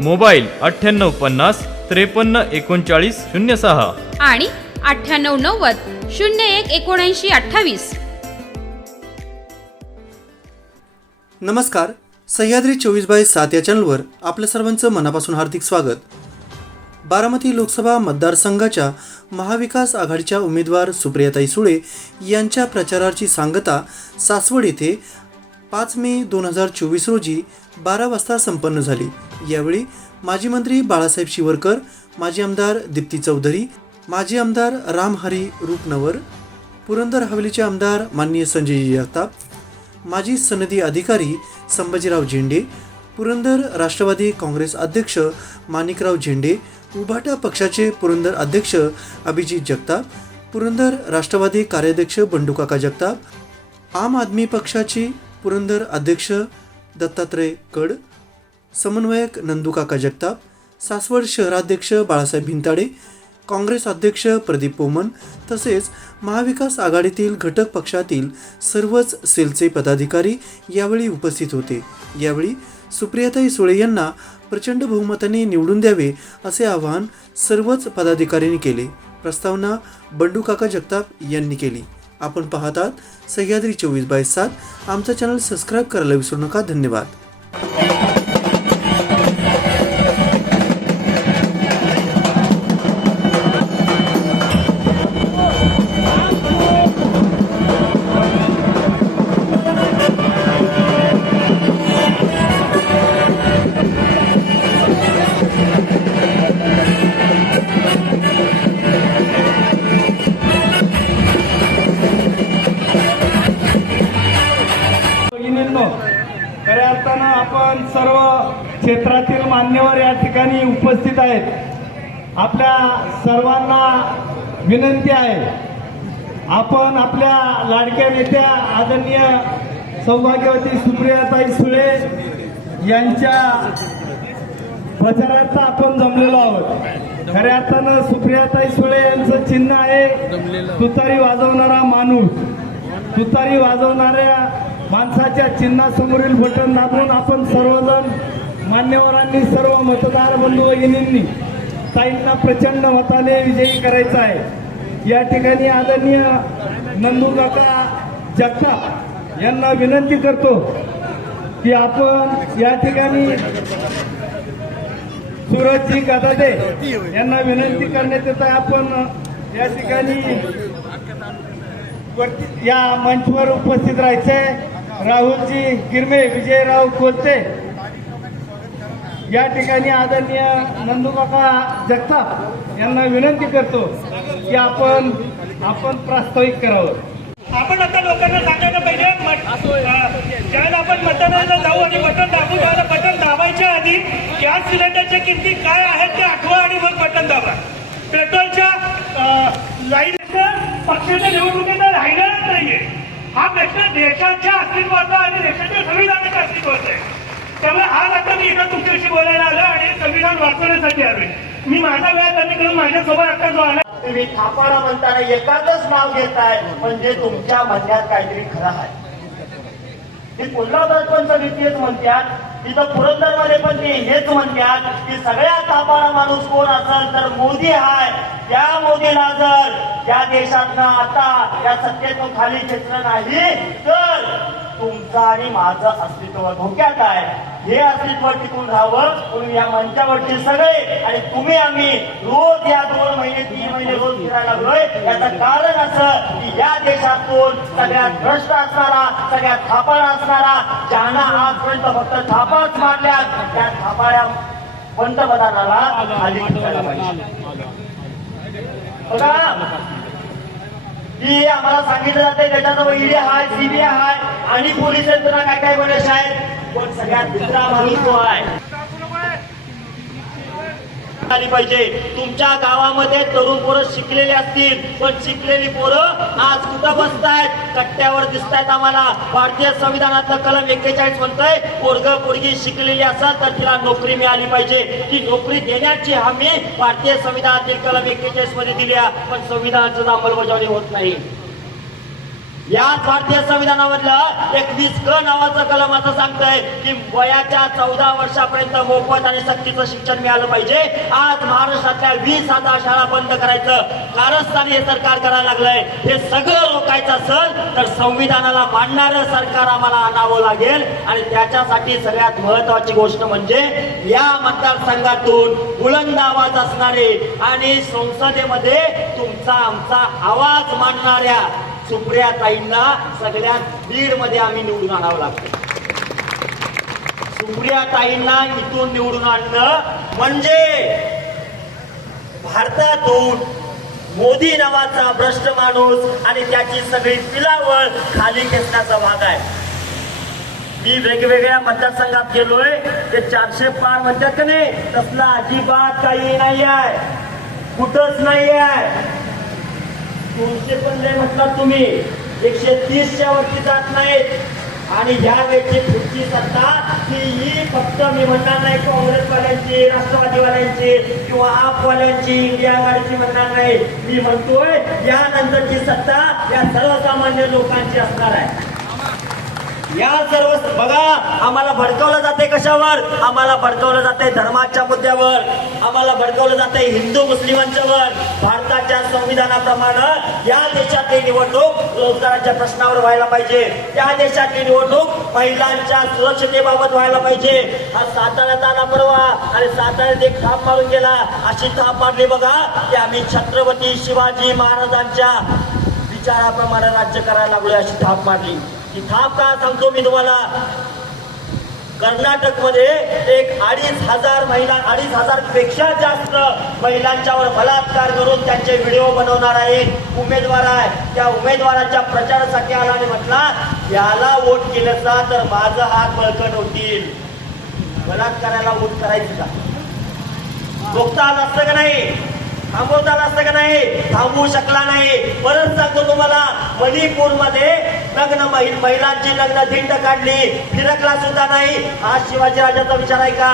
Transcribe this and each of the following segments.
Mobile अठ्ठ्याण्णव पन्नास त्रेपन्न एकोणचाळीस शून्य सहा. आणि अठ्ठ्याण्णव नव्वद शून्य एक एकोणऐंशी अठ्ठावीस. नमस्कार. सह्याद्री चोवीस बाय सात या चॅनलवर आपल्या सर्वांचं मनापासून हार्दिक स्वागत. बारामती लोकसभा मतदारसंघाच्या महाविकास आघाडीच्या उमेदवार सुप्रियाताई सुळे यांच्या प्रचाराची सांगता सासवड येथे पाच मे दोन हजार चोवीस रोजी बारा वाजता संपन्न झाली. यावेळी माजी मंत्री बाळासाहेब शिवरकर माजी आमदार दीप्ती चौधरी माजी आमदार रामहरी रूपनवर पुरंदर हवेलीचे आमदार माननीय संजय जगताप माजी सनदी अधिकारी संभाजीराव झेंडे पुरंदर राष्ट्रवादी काँग्रेस अध्यक्ष माणिकराव झेंडे उभाटा पक्षाचे पुरंदर अध्यक्ष अभिजित जगताप पुरंदर राष्ट्रवादी कार्याध्यक्ष बंडूकाका जगताप आम आदमी पक्षाचे पुरंदर अध्यक्ष दत्तात्रय कड समन्वयक नंदुकाका जगताप सासवड शहराध्यक्ष बाळासाहेब भिंताडे काँग्रेस अध्यक्ष प्रदीप पोमन तसेच महाविकास आघाडीतील घटक पक्षातील सर्वच सेलचे पदाधिकारी यावेळी उपस्थित होते. यावेळी सुप्रियाताई सुळे यांना प्रचंड बहुमताने निवडून द्यावे असे आवाहन सर्वच पदाधिकाऱ्यांनी केले. प्रस्तावना बंडू काका जगताप यांनी केली. आपण पाहतात सह्याद्री चोवीस बाय सात. आमचा चॅनल सबस्क्राईब करायला विसरू नका. धन्यवाद. सर्वांना विनंती आहे. आपण आपल्या लाडक्या नेत्या आदरणीय सौभाग्यवती सुप्रियाताई सुळे यांच्या प्रचारार्थ आपण जमलेलो आहोत. खऱ्या अर्थानं सुप्रियाताई सुळे यांचं चिन्ह आहे तुतारी वाजवणारा माणूस. तुतारी वाजवणाऱ्या माणसाच्या चिन्हासमोरील बटन दाबून आपण सर्वजण मान्यवरांनी सर्व मतदार बंधू भगिनींनी साईंना प्रचंड मताने विजयी करायचा आहे. या ठिकाणी आदरणीय नंदूकाका जगताप यांना विनंती करतो की आपण या ठिकाणी सूरजजी गदादे यांना विनंती करण्यात येत आहे. आपण या ठिकाणी या मंचवर उपस्थित राहायचंय. राहुलजी गिरमे विजयराव कोलते या ठिकाणी आदरणीय नंदूबाबा जगताप यांना विनंती करतो की आपण आपण प्रास्ताविक करावं. आपण आता लोकांना सांगायला पाहिजे ज्यावेळेला आपण मतदानाला जाऊ आणि बटन दाबू त्यावेळेला बटन दाबायच्या आधी गॅस सिलेंडरच्या किमती काय आहेत ते आठवा आणि मग बटन दाबा. पेट्रोलच्या अं, पक्षाच्या निवडणुकीचा राहिलाच नाहीये. हा प्रश्न देशाच्या अस्तित्वाचा आणि देशाच्या संविधानाच्या अस्तित्वाचा आहे. त्यामुळे आज आता मी इथं तुमच्याशी बोलायला आलो आणि संविधान वाचवण्यासाठी आलोय. मी माझा वेळ कमी करून माझ्यासोबत आता जो आला तुम्ही थापाडा म्हणताना एकाच नाव घेताय म्हणजे तुमच्या म्हणण्यात काहीतरी खरं आहे. ते कोल्हापूरात पण सगळी तेच म्हणतात तिथं पुरंदरमध्ये पण ते हेच म्हणतात की सगळ्या तापाडा माणूस कोण असेल तर मोदी हाय त्या मोदीला जर त्या देशातनं आता या सत्तेतून खाली खेचलं नाही तर तुमचं आणि माझं अस्तित्व धोक्यात आहे. हे अस्तित्व टिकून राहावं. म्हणून या मंचावरचे सगळे आणि तुम्ही आम्ही रोज या दोन महिने तीन महिने रोज फिरायला लागलोय. याचं कारण असं की या देशातून सगळ्यात भ्रष्ट असणारा सगळ्यात थापाड असणारा ज्यांना आजपर्यंत फक्त थापाच मारल्या त्या थापाड्या पंतप्रधानाला खाली पाहिजे. बघा की आम्हाला सांगितलं जाते त्याच्याजवळ ईडी हाय सीबीआय हाय आणि पोलीस यंत्रणा काय काय बरेच आहेत पण सगळ्यात दुसरा माणूस तो आहे. आली पाहिजे. तुमच्या गावामध्ये तरुण पोरं शिकलेली असतील पण शिकलेली पोरं आज कुठं बसतायत? कट्ट्यावर दिसतायत आम्हाला. भारतीय संविधानातलं कलम एक्केचाळीस म्हणतंय पोरग पोरगी शिकलेली असाल तर तिला नोकरी मिळाली पाहिजे. ती नोकरी देण्याची हमी भारतीय संविधानातील कलम एक्केचाळीसमध्ये दिली पण संविधानाचं अंमलबजावणी होत नाही. या भारतीय संविधानामधलं एकवीस क नावाचं कलम असं सांगतंय की वयाच्या चौदा वर्षापर्यंत मोफत आणि सक्तीचं शिक्षण मिळालं पाहिजे. आज महाराष्ट्रातल्या वीस हजार शाळा बंद करायचं. कारस्थानी हे सरकार करायला लागलंय. हे सगळं रोखायचं असेल तर संविधानाला मांडणारं सरकार आम्हाला आणावं लागेल. आणि त्याच्यासाठी सगळ्यात महत्वाची गोष्ट म्हणजे या मतदारसंघातून बुलंद आवाज असणारे आणि संसदेमध्ये तुमचा आमचा आवाज मांडणाऱ्या सुप्रिया ताईंना सगळ्यात बीडमध्ये आम्ही निवडून आणावं लागतं. सुप्रिया ताईंना इथून निवडून आणणं म्हणजे भारतातून मोदी नावाचा भ्रष्ट माणूस आणि त्याची सगळी पिलावळ खाली खेचण्याचा भाग आहे. मी वेगवेगळ्या मतदारसंघात गेलोय ते चारशे पार म्हणतात का नाही? तसला अजिबात काही नाही आहे कुठंच नाही आहे दोनशे पण लय म्हटलात तुम्ही. एकशे तीसच्या वरती जात नाहीत. आणि ह्या वेळची पुढची सत्ता ही फक्त मी म्हणणार नाही काँग्रेसवाल्यांची राष्ट्रवादीवाल्यांची किंवा आपवाल्यांची इंडिया आघाडीची म्हणणार नाही. मी म्हणतोय यानंतरची सत्ता या सर्वसामान्य लोकांची असणार आहे. या सर्व बघा आम्हाला भडकवलं जाते कशावर? आम्हाला भडकवलं जाते धर्माच्या मुद्द्यावर. आम्हाला भडकवलं आहे हिंदू मुस्लिमांच्यावर. भारताच्या संविधानाप्रमाणे या देशातली निवडणूक रोजगाराच्या प्रश्नावर व्हायला पाहिजे. त्या देशातली निवडणूक महिलांच्या सुरक्षतेबाबत व्हायला पाहिजे. हा साताऱ्यात आला परवा आणि साताऱ्यात एक थाप मारून गेला. अशी थाप मारली बघा की आम्ही छत्रपती शिवाजी महाराजांच्या विचाराप्रमाणे राज्य करायला लागलोय अशी थाप मारली. ही थाप का सांगतो मी तुम्हाला? कर्नाटकमध्ये एक अडीच हजार महिला अडीच हजारपेक्षा जास्त महिलांच्यावर बलात्कार करून त्यांचे व्हिडिओ बनवणार आहे. उमेदवार आहे. त्या उमेदवाराच्या प्रचारासाठी आला आणि म्हटला याला वोट केलं जा तर माझं हात बळकट होतील. बलात्काराला वोट करायचं का? बघता आलं असतं का नाही? थांबवता असतं का नाही? थांबवू शकला नाही. परत सांगतो तुम्हाला मणिपूरमध्ये लग्न महिलांची लग्न धिंड काढली. फिरकला सुद्धा नाही. हा शिवाजी राजाचा विचार आहे का?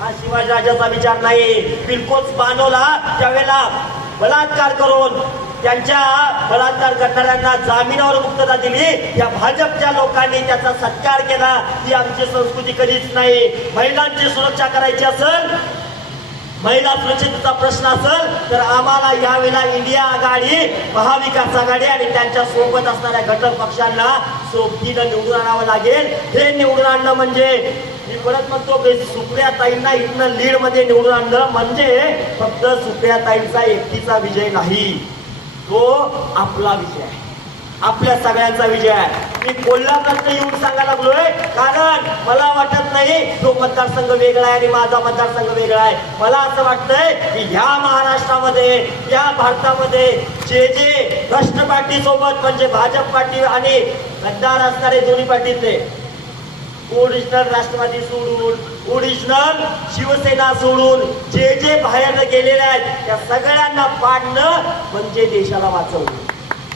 हा शिवाजी राजाचा विचार नाही. बिलकुल बानोला त्यावेळेला बलात्कार करून त्यांच्या बलात्कार करणाऱ्यांना जामिनावर मुक्तता दिली. या भाजपच्या लोकांनी त्याचा सत्कार केला. ही आमची संस्कृती कधीच नाही. महिलांची सुरक्षा करायची असेल महिला सुरक्षिततेचा प्रश्न असेल तर आम्हाला यावेळेला इंडिया आघाडी महाविकास आघाडी आणि त्यांच्यासोबत असणाऱ्या घटक पक्षांना सोबतीनं निवडून आणावं लागेल. हे निवडून आणणं म्हणजे मी परत म्हणतो की सुप्रिया ताईंना इथनं लीडमध्ये निवडून आणणं म्हणजे फक्त सुप्रिया ताईंचा एकटीचा विजय नाही. तो आपला विजय आहे. आपल्या सगळ्यांचा विजय आहे. मी कोल्हापूरचं येऊन सांगायला लागलोय कारण मला वाटत नाही तो मतदारसंघ वेगळा आहे आणि माझा मतदारसंघ वेगळा आहे. मला असं वाटतंय की ह्या महाराष्ट्रामध्ये या भारतामध्ये जे जे भ्रष्ट पार्टी सोबत म्हणजे भाजप पार्टी आणि गद्दार असणारे दोन्ही पार्टीतले ओरिजिनल राष्ट्रवादी सोडून ओरिजिनल शिवसेना सोडून जे जे बाहेर गेलेले आहेत त्या सगळ्यांना पाडणं म्हणजे देशाला वाचवणं.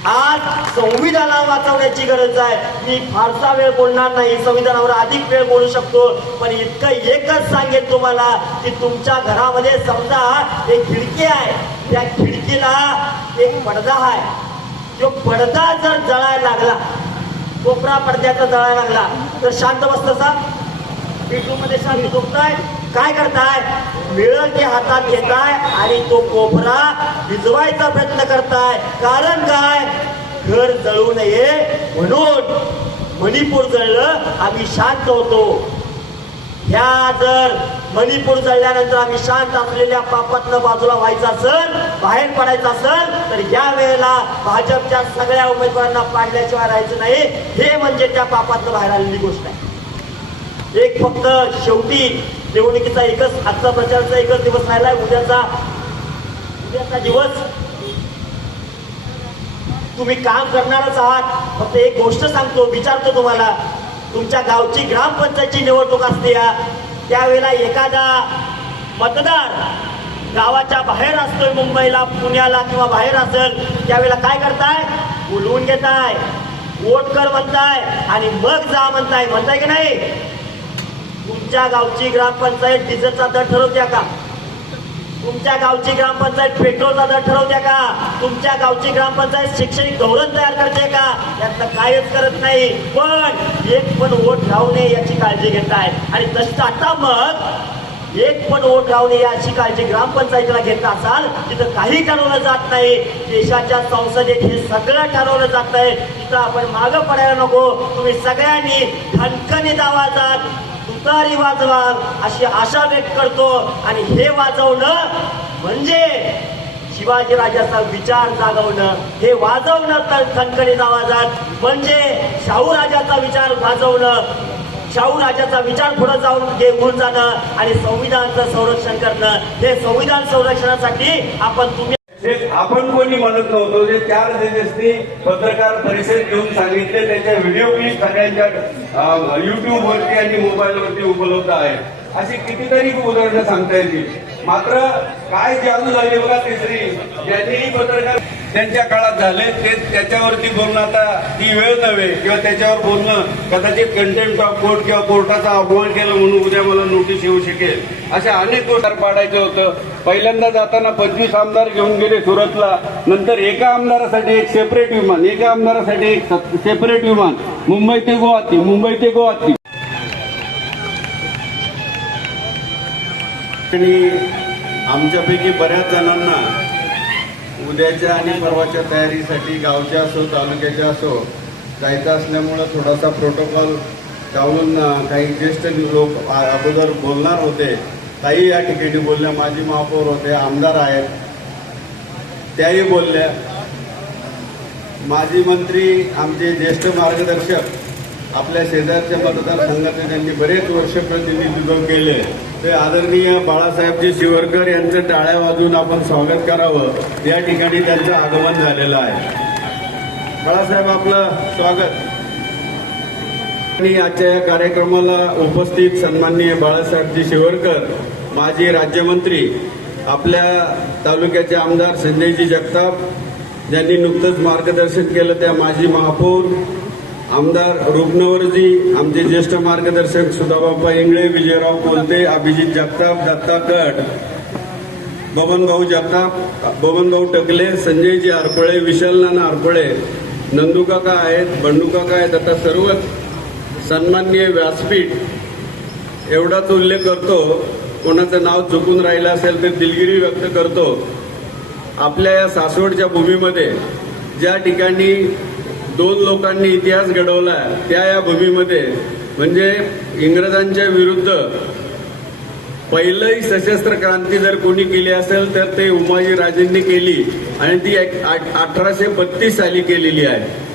आज संविधानाला वाचवण्याची गरज आहे. मी फारसा वेळ बोलणार नाही. संविधानावर अधिक वेळ बोलू शकतो. पण इतकं एकच सांगेन तुम्हाला की तुमच्या घरामध्ये समजा एक खिडकी आहे. त्या खिडकीला एक पडदा आहे. जो पडदा जर जळायला लागला कोपरा पडद्याचा जळायला लागला तर शांत बसतं बेडरूममध्ये शांत झोपताय. काय करताय? मिळल ते हातात घेताय आणि तो कोपरा भिजवायचा प्रयत्न करताय. कारण काय? घर जळू नये म्हणून मणिपूर जळलं आम्ही शांत होतो. ह्या जर मणिपूर जळल्यानंतर आम्ही शांत असलेल्या पापातनं बाजूला व्हायचं असेल बाहेर पडायचं असेल तर या वेळेला भाजपच्या सगळ्या उमेदवारांना पाडल्याशिवाय राहायचं नाही. हे म्हणजे त्या पापातनं बाहेर आलेली गोष्ट आहे. एक फक्त शेवटी निवडणुकीचा एकच आजचा प्रचाराचा एकच दिवस राहिला उद्याचा उद्याचा दिवस. तुम्ही काम करणारच आहात. फक्त एक गोष्ट सांगतो विचारतो तुम्हाला. तुमच्या गावची ग्रामपंचायतची निवडणूक असते या. त्यावेळेला एखादा मतदार गावाच्या बाहेर असतोय मुंबईला पुण्याला किंवा बाहेर असेल त्यावेळेला काय करताय? बोलवून घेताय. वोट कर म्हणताय आणि मग जा म्हणताय. म्हणताय की नाही? तुमच्या गावची ग्रामपंचायत डिझेलचा दर ठरवत्या का? तुमच्या गावची ग्रामपंचायत पेट्रोलचा दर ठरवते का? तुमच्या गावची ग्रामपंचायत शैक्षणिक धोरण तयार करते का? यातलं कायच करत नाही. पण एक पण वोट राहू नये याची काळजी घेत आहे. आणि तसं आता मग एक पण वोट राहू नये याची काळजी ग्रामपंचायतीला घेत असाल तिथं काही ठरवलं जात नाही. देशाच्या संसदेत हे सगळं ठरवलं जात आहे. तिथं आपण मागं पडायला नको. तुम्ही सगळ्यांनी खणखणीत आवाजात तुतारी वाजवाल अशी आशा व्यक्त करतो. आणि हे वाजवणं म्हणजे शिवाजी राजाचा विचार जागवणं. हे वाजवणं तर खणखणीत आवाजात म्हणजे शाहू राजाचा विचार वाजवणं. शाहू राजाचा विचार पुढे जाऊन घेऊन जाणं आणि संविधानाचं संरक्षण करणं. हे संविधान संरक्षणासाठी आपण तुम्ही हे आपण कोणी म्हणत नव्हतो जे चार जजेसनी पत्रकार परिषद घेऊन सांगितले त्याच्या व्हिडिओ क्लिप सगळ्यांच्या युट्यूबवरती आणि मोबाईल वरती उपलब्ध आहेत. अशी कितीतरी उदाहरणं सांगता येतील. मात्र काय जादू झाली बघा तिसरी ज्यांनीही पत्रकार त्यांच्या काळात झाले ते त्याच्यावरती बोलणं आता ती वेळ नव्हे. किंवा त्याच्यावर बोलणं कदाचित कंटेंट ऑफ कोर्ट किंवा कोर्टाचा अपमान केलं म्हणून उद्या मला नोटीस येऊ शकेल. अशा अनेक गोष्टी पाडायचं होतं. पहिल्यांदा जाताना पंचवीस आमदार घेऊन गेले सुरतला. नंतर एका आमदारासाठी एक सेपरेट विमान एका आमदारासाठी एक सेपरेट विमान. मुंबई ते गुवाहाटी मुंबई ते गुवाहाटी. आणि आमच्यापैकी बऱ्याच जणांना उद्याच्या आणि परवाच्या तयारीसाठी गावच्या असो तालुक्याच्या असो जायचं असल्यामुळं थोडासा प्रोटोकॉल जाऊन काही ज्येष्ठ लोक अगोदर बोलणार होते. ताई या ठिकाणी बोलल्या. माजी महापौर होते आमदार आहेत. त्याही बोलल्या. माजी मंत्री आमचे ज्येष्ठ मार्गदर्शक आपल्या शेजारच्या मतदारसंघाचे त्यांनी बरेच वर्ष प्रतिनिधित्व केले. ते आदरणीय बाळासाहेबजी शिवरकर यांचं टाळ्या वाजवून आपण स्वागत करावं. या ठिकाणी त्यांचं आगमन झालेलं आहे. बाळासाहेब आपलं स्वागत. आणि आजच्या या कार्यक्रमाला उपस्थित सन्माननीय बाळासाहेबजी शिवरकर माजी राज्यमंत्री आपल्या तालुक्याचे आमदार संजयजी जगताप ज्यांनी नुकतंच मार्गदर्शन केलं त्या माजी महापौर आमदार रुग्णवरजी आमचे ज्येष्ठ मार्गदर्शक सुधाबाप्पा इंगळे विजयराव कोलते अभिजित जगताप दत्ता कट बबनभाऊ जगताप बबनभाऊ टकले संजयजी आरपळे विशाल नाना आरपळे नंदुकाका आहेत बंडूकाका आहेत आता सर्व सन्मान्य व्यासपीठ एवढाच उल्लेख करतो कोणाचं नाव चुकून राहिलं असेल तर दिलगिरी व्यक्त करतो. आपल्या या सासवडच्या भूमीमध्ये ज्या ठिकाणी दोन लोकांनी इतिहास घडवला त्या या भूमीमध्ये. म्हणजे इंग्रजांच्या विरुद्ध पहिलंही सशस्त्र क्रांती जर कोणी केली असेल तर ते उमाजी राजेंनी केली. आणि ती अठराशे बत्तीस साली केलेली आहे.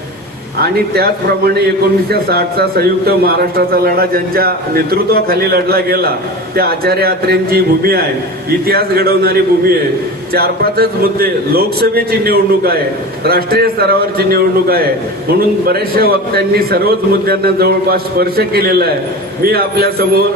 आणि त्याचप्रमाणे एकोणीसशे साठचा संयुक्त महाराष्ट्राचा लढा ज्यांच्या नेतृत्वाखाली लढला गेला त्या आचार्य यात्रेंची भूमी आहे इतिहास घडवणारी भूमी आहे. चार पाचच मुद्दे लोकसभेची निवडणूक आहे राष्ट्रीय स्तरावरची निवडणूक आहे. म्हणून बऱ्याचशा वक्त्यांनी सर्वच मुद्द्यांना जवळपास स्पर्श केलेला आहे. मी आपल्यासमोर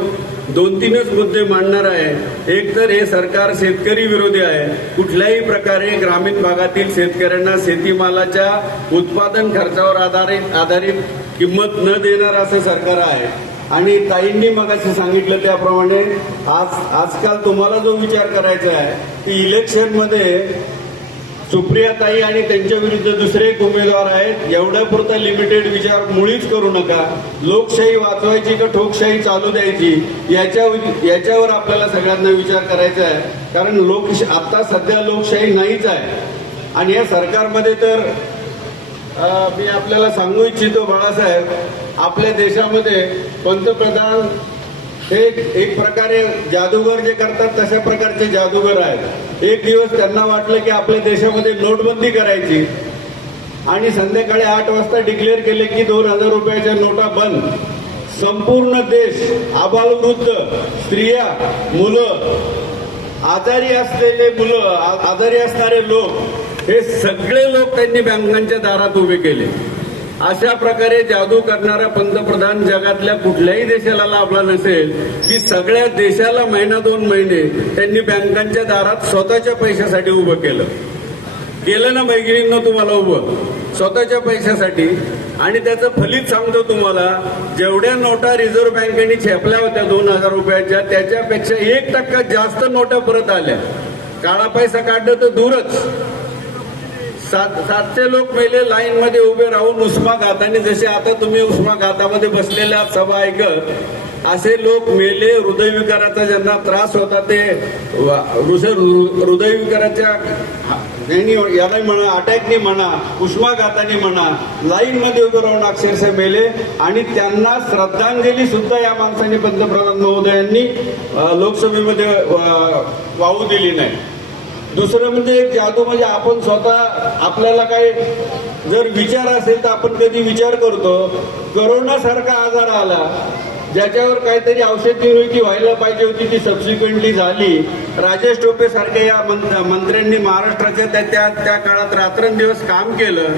दोन तीनच मुद्दे मांडणार आहे. एक तर हे सरकार शेतकरी विरोधी आहे. कुठल्याही प्रकारे ग्रामीण भागातील शेतकऱ्यांना शेतीमालाच्या उत्पादन खर्चावर आधारित आधारित किंमत न देणार असं सरकार आहे. आणि ताईंनी मगाशी सांगितलं त्याप्रमाणे आज आजकाल तुम्हाला जो विचार करायचा आहे की इलेक्शनमध्ये सुप्रियाताई आणि त्यांच्या विरुद्ध दुसरे एक उमेदवार आहेत. एवढ्या पुरता लिमिटेड विचार मुळीच करू नका. लोकशाही वाचवायची का ठोकशाही चालू द्यायची याच्या याच्यावर आपल्याला सगळ्यांना विचार करायचा आहे. कारण लोक आता सध्या लोकशाही नाहीच आहे. आणि या सरकारमध्ये तर मी आपल्याला सांगू इच्छितो बाळासाहेब आपल्या देशामध्ये पंतप्रधान एक एक प्रकारे जादूगर जे करतात तशा प्रकारचे जादूगर आहेत. एक दिवस त्यांना वाटलं की आपल्या देशामध्ये नोटबंदी करायची. आणि संध्याकाळी आठ वाजता डिक्लेअर केले की दोन हजार रुपयाच्या नोटा बंद. संपूर्ण देश आबालवृद्ध स्त्रिया मुलं आजारी असलेले मुलं आ- आजारी असणारे लोक हे सगळे लोक त्यांनी बँकांच्या दारात उभे केले. अशा प्रकारे जादू करणारा पंतप्रधान जगातल्या कुठल्याही देशाला लाभला नसेल की सगळ्या देशाला महिना दोन महिने त्यांनी बँकांच्या दारात स्वतःच्या पैशासाठी उभं केलं. केलं ना बैगिरींना तुम्हाला उभं? स्वतःच्या पैशासाठी. आणि त्याचं फलित सांगतो तुम्हाला जेवढ्या नोटा रिझर्व्ह बँकेने छेपल्या होत्या दोन हजार रुपयाच्या त्याच्यापेक्षा एक टक्का जास्त नोटा परत आल्या. काळा पैसा काढणं तर दूरच. सात सातशे लोक मेले लाईन मध्ये उभे राहून उष्माघाताने जसे आता तुम्ही उष्मा घातामध्ये बसलेल्या आहात सभा ऐकत असे लोक मेले हृदयविकाराचा ज्यांना त्रास होता ते वा- हृदय- हृदयविकाराच्या यांनी याला म्हणा अटॅकने म्हणा उष्माघाताने म्हणा लाईन मध्ये उभे राहून अक्षरशः मेले. आणि त्यांना श्रद्धांजली सुद्धा या माणसाने पंतप्रधान महोदयांनी लोकसभेमध्ये वाहू दिली नाही. दुसरं म्हणजे एक जादू म्हणजे आपण स्वतः आपल्याला काही जर विचार असेल तर आपण कधी विचार करतो. करोना सारखा आजार आला. ज्याच्यावर काहीतरी औषध निर्मिती व्हायला पाहिजे होती ती सबसिक्वेंटली झाली. राजेश टोपे सारख्या या मंत्र्यांनी महाराष्ट्राच्या त्या त्या त्या काळात रात्रंदिवस काम केलं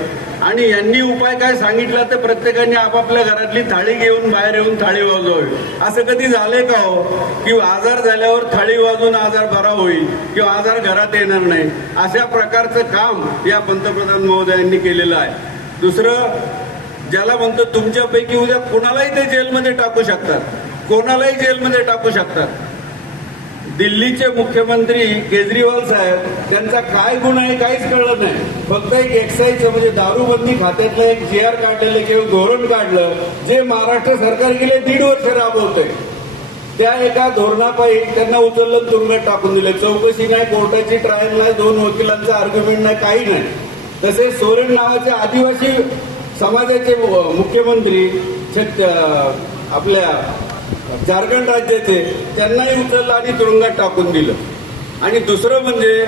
आणि यांनी उपाय काय सांगितला तर प्रत्येकाने आपापल्या घरातली थाळी घेऊन बाहेर येऊन थाळी वाजवावी. असं कधी झालंय का हो? की आजार झाल्यावर थाळी वाजून आजार बरा होईल किंवा आजार घरात येणार नाही? अशा प्रकारचं काम या पंतप्रधान महोदयांनी केलेलं आहे. दुसरं ज्याला म्हणतो तुमच्यापैकी उद्या कोणालाही ते जेलमध्ये टाकू शकतात. कोणालाही जेलमध्ये टाकू शकतात. दिल्लीचे मुख्यमंत्री केजरीवाल साहेब त्यांचा काय गुण आहे काहीच कळलं नाही. फक्त एक एक्साईज म्हणजे दारूबंदी खात्यातलं एक जी आर काढलेलं किंवा धोरण काढलं जे महाराष्ट्र सरकार गेले दीड वर्ष राबवतंय. त्या एका धोरणापायी त्यांना उचललं तुरुंगात टाकून दिलं. चौकशी नाही कोर्टाची ट्रायल नाही दोन वकिलांचा आर्ग्युमेंट नाही काही नाही. तसेच सोरेन नावाचे आदिवासी समाजाचे मुख्यमंत्री आपल्या झारखंड राज्याचे त्यांनाही उचललं आणि तुरुंगात टाकून दिलं. आणि दुसरं म्हणजे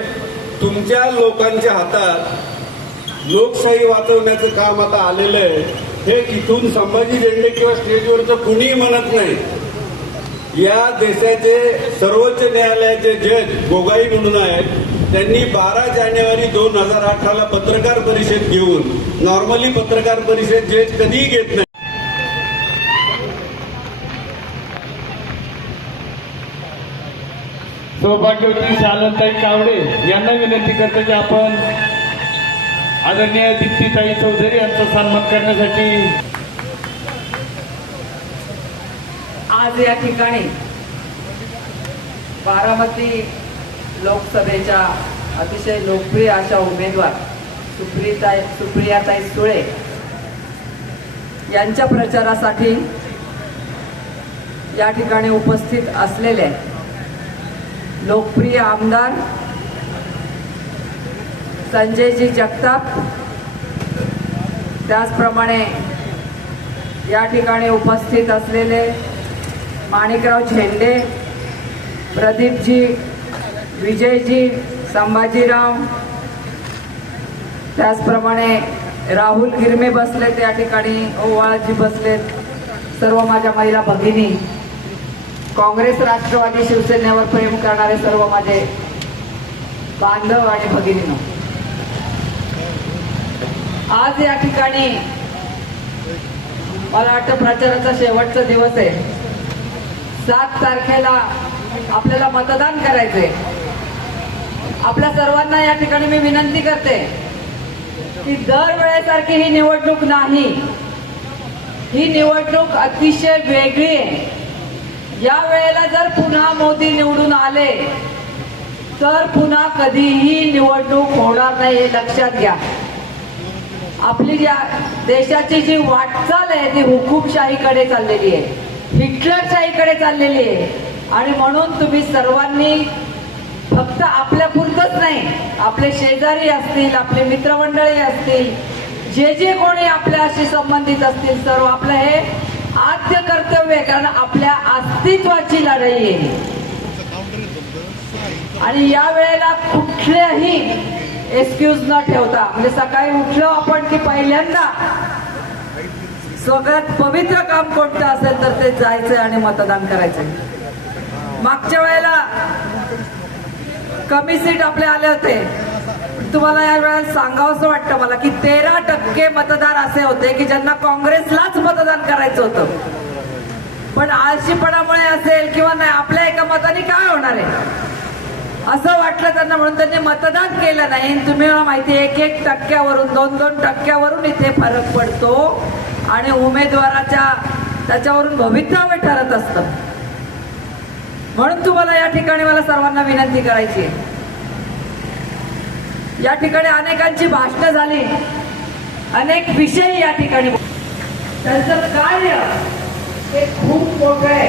तुमच्या लोकांच्या हातात लोकशाही वाचवण्याचं काम आता आलेलं आहे. हे तिथून संभाजी झेंडे किंवा स्टेजवरचं कुणीही म्हणत नाही. या देशाचे सर्वोच्च न्यायालयाचे जज गोगाई म्हणून आहेत. त्यांनी बारा जानेवारी दोन हजार अठराला पत्रकार परिषद घेऊन नॉर्मली पत्रकार परिषद जज कधीही घेत नाही. सौभाग्यवती शालनताई कावडे यांना विनंती करतो की आपण आदरणीय दीप्तीताई चौधरी यांचा सन्मान करण्यासाठी आज या ठिकाणी बारामती लोकसभेच्या अतिशय लोकप्रिय अशा उमेदवार सुप्रियाताई सुप्रियाताई सुळे यांच्या प्रचारासाठी या ठिकाणी उपस्थित असलेले लोकप्रिय आमदार संजयजी जगताप त्याचप्रमाणे या ठिकाणी उपस्थित असलेले माणिकराव झेंडे प्रदीपजी विजयजी संभाजीराव. त्याचप्रमाणे राहुल गिरमे बसलेत या ठिकाणी ओवाळजी बसलेत सर्व माझ्या महिला भगिनी. काँग्रेस राष्ट्रवादी शिवसेनेवर प्रेम करणारे सर्व माझे बांधव आणि भगिनीनो. आज या ठिकाणी मला वाटतं प्रचाराचा शेवटचा दिवस आहे. सात तारखेला आपल्याला मतदान करायचंय. आपल्या सर्वांना या ठिकाणी मी विनंती करते की दरवेळेसारखी ही निवडणूक नाही. ही निवडणूक अतिशय वेगळी आहे. या वेळेला जर पुन्हा मोदी निवडून आले तर पुन्हा कधीही निवडणूक होणार नाही हे लक्षात घ्या. आपली ज्या देशाची जी वाटचाल आहे ती हुकूमशाहीकडे चाललेली आहे. हिटलरशाहीकडे चाललेली आहे. आणि म्हणून तुम्ही सर्वांनी फक्त आपल्या पुरतच नाही आपले शेजारी असतील आपले मित्रमंडळी असतील जे जे कोणी आपल्याशी संबंधित असतील सर्व आपलं हे आद्य कर्तव्य आहे कारण आपल्या अस्तित्वाची लढाई आहे आणि या वेळेला कुठल्याही एक्सक्यूज न ठेवता म्हणजे सकाळी उठलो आपण की पहिल्यांदा सगळ्यात पवित्र काम कोणतं असेल तर ते जायचंय आणि मतदान करायचंय. मागच्या वेळेला कमी सीट आपले आले होते. तुम्हाला या वेळेला सांगावंसं वाटतं मला की तेरा टक्के मतदार असे होते की ज्यांना काँग्रेसलाच मतदान करायचं होतं. पण आळशीपणामुळे असेल किंवा नाही आपल्या एका मताने काय होणार आहे? असं वाटलं त्यांना म्हणून त्यांनी मतदान केलं नाही. तुम्ही मला माहिती आहे, एक एक टक्क्यावरून दोन दोन टक्क्यावरून इथे फरक पडतो. आणि उमेदवाराच्या त्याच्यावरून भवितव्य ठरत असतं. म्हणून तुम्हाला या ठिकाणी मला सर्वांना विनंती करायची आहे. या ठिकाणी अनेकांची भाषणं झाली. अनेक विषय या ठिकाणी त्यांचं कार्य हे खूप मोठं आहे.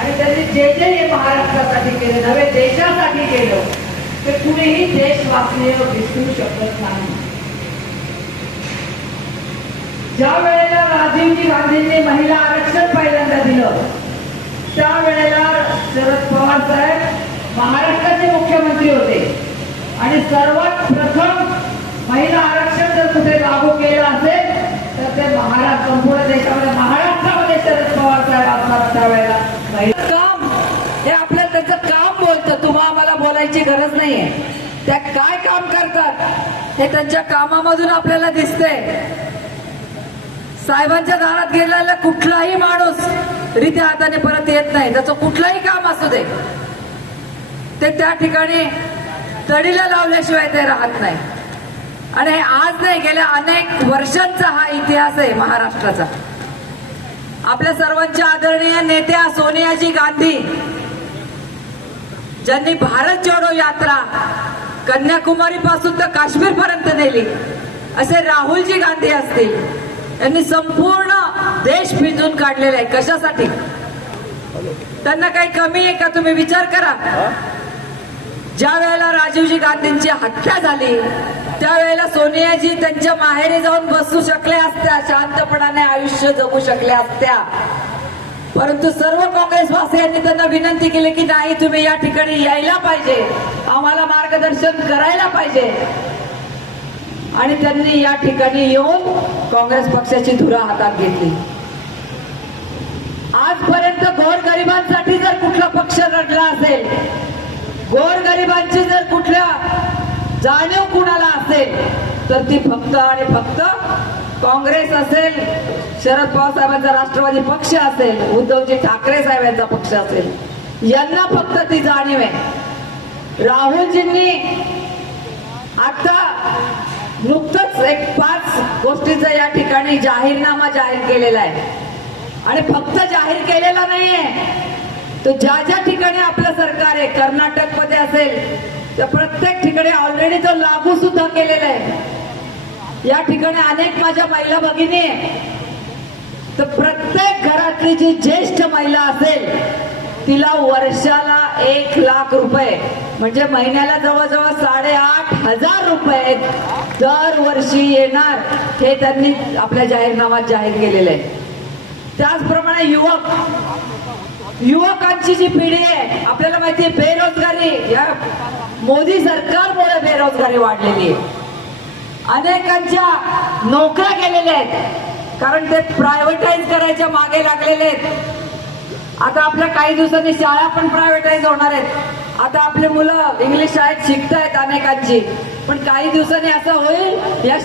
आणि त्यांनी जे जे हे महाराष्ट्रासाठी केले नव्हे देशासाठी केलं ते कुणीही देश वाचलेलं विसरू शकत नाही. ज्या वेळेला राजीवजी गांधींनी महिला आरक्षण पहिल्यांदा दिलं त्यावेळेला शरद पवार साहेब महाराष्ट्राचे मुख्यमंत्री होते. आणि सर्वात प्रथम महिला आरक्षण जर कुठे लागू केलं असेल तर ते महाराष्ट्र संपूर्ण देशामध्ये महाराष्ट्रामध्ये शरद पवार साहेब असणार त्यावेळेला. महिला काम. हे आपलं त्याचं काम बोलतं तुम्हा आम्हाला बोलायची गरज नाहीये. त्या काय काम करतात हे त्यांच्या कामामधून आपल्याला दिसतंय. साहेबांच्या दारात गेलेला कुठलाही माणूस रित्या हाताने परत येत नाही. त्याचं कुठलंही काम असू दे. ते त्या ठिकाणी तडीला लावल्याशिवाय ते राहत नाही. आणि हे आज नाही गेल्या अनेक वर्षांचा हा इतिहास आहे महाराष्ट्राचा. आपल्या सर्वांच्या आदरणीय नेत्या सोनियाजी गांधी ज्यांनी भारत जोडो यात्रा कन्याकुमारी पासून तर काश्मीर पर्यंत नेली असे राहुलजी गांधी असतील. त्यांनी संपूर्ण देश भिजून काढलेला आहे. कशासाठी? त्यांना काही कमी आहे का? तुम्ही विचार करा. ज्या वेळेला राजीवजी गांधींची हत्या झाली त्यावेळेला सोनियाजी त्यांच्या माहेरी जाऊन बसू शकल्या असत्या शांतपणाने आयुष्य जगू शकल्या असत्या. परंतु सर्व काँग्रेसवासियांनी त्यांना विनंती केली की नाही तुम्ही या ठिकाणी यायला पाहिजे. आम्हाला मार्गदर्शन करायला पाहिजे. आणि त्यांनी या ठिकाणी येऊन काँग्रेस पक्षाची धुरा हातात घेतली. आजपर्यंत गोरगरिबांसाठी जर कुठला पक्ष लढला असेल गोरगरिबांची जर कुठल्या जाणीव कुणाला असेल तर ती फक्त आणि फक्त काँग्रेस असेल शरद पवार साहेबांचा राष्ट्रवादी पक्ष असेल उद्धवजी ठाकरे साहेबांचा पक्ष असेल यांना फक्त ती जाणीव आहे. राहुलजींनी आता नुकतंच एक पाच गोष्टीचा या ठिकाणी जाहीरनामा जाहीर केलेला आहे. आणि फक्त जाहीर केलेला नाहीये. तो ज्या ज्या ठिकाणी आपलं सरकार आहे कर्नाटकमध्ये असेल तर प्रत्येक ठिकाणी ऑलरेडी तो लागू सुद्धा केलेला आहे. या ठिकाणी अनेक माझ्या महिला भगिनी आहे. तर प्रत्येक घरातली जी ज्येष्ठ महिला असेल तिला वर्षाला एक लाख रुपये. म्हणजे महिन्याला जवळजवळ साडेआठ हजार रुपये दरवर्षी येणार हे त्यांनी आपल्या जाहीरनाम्यात जाहीर केलेलं आहे. त्याचप्रमाणे युवक. युवकांची जी पिढी आहे आपल्याला माहिती आहे बेरोजगारी. या मोदी सरकारमुळे बेरोजगारी वाढलेली आहे. अनेकांच्या नोकऱ्या गेलेल्या आहेत. कारण ते प्रायव्हेटाईज करायच्या मागे लागलेले आहेत. आता आपल्या काही दिवसांनी शाळा पण प्रायव्हेटाईज होणार आहेत. आता आपले मुलं इंग्लिश शाळेत शिकतायत अनेकांची. पण काही दिवसांनी असं होईल या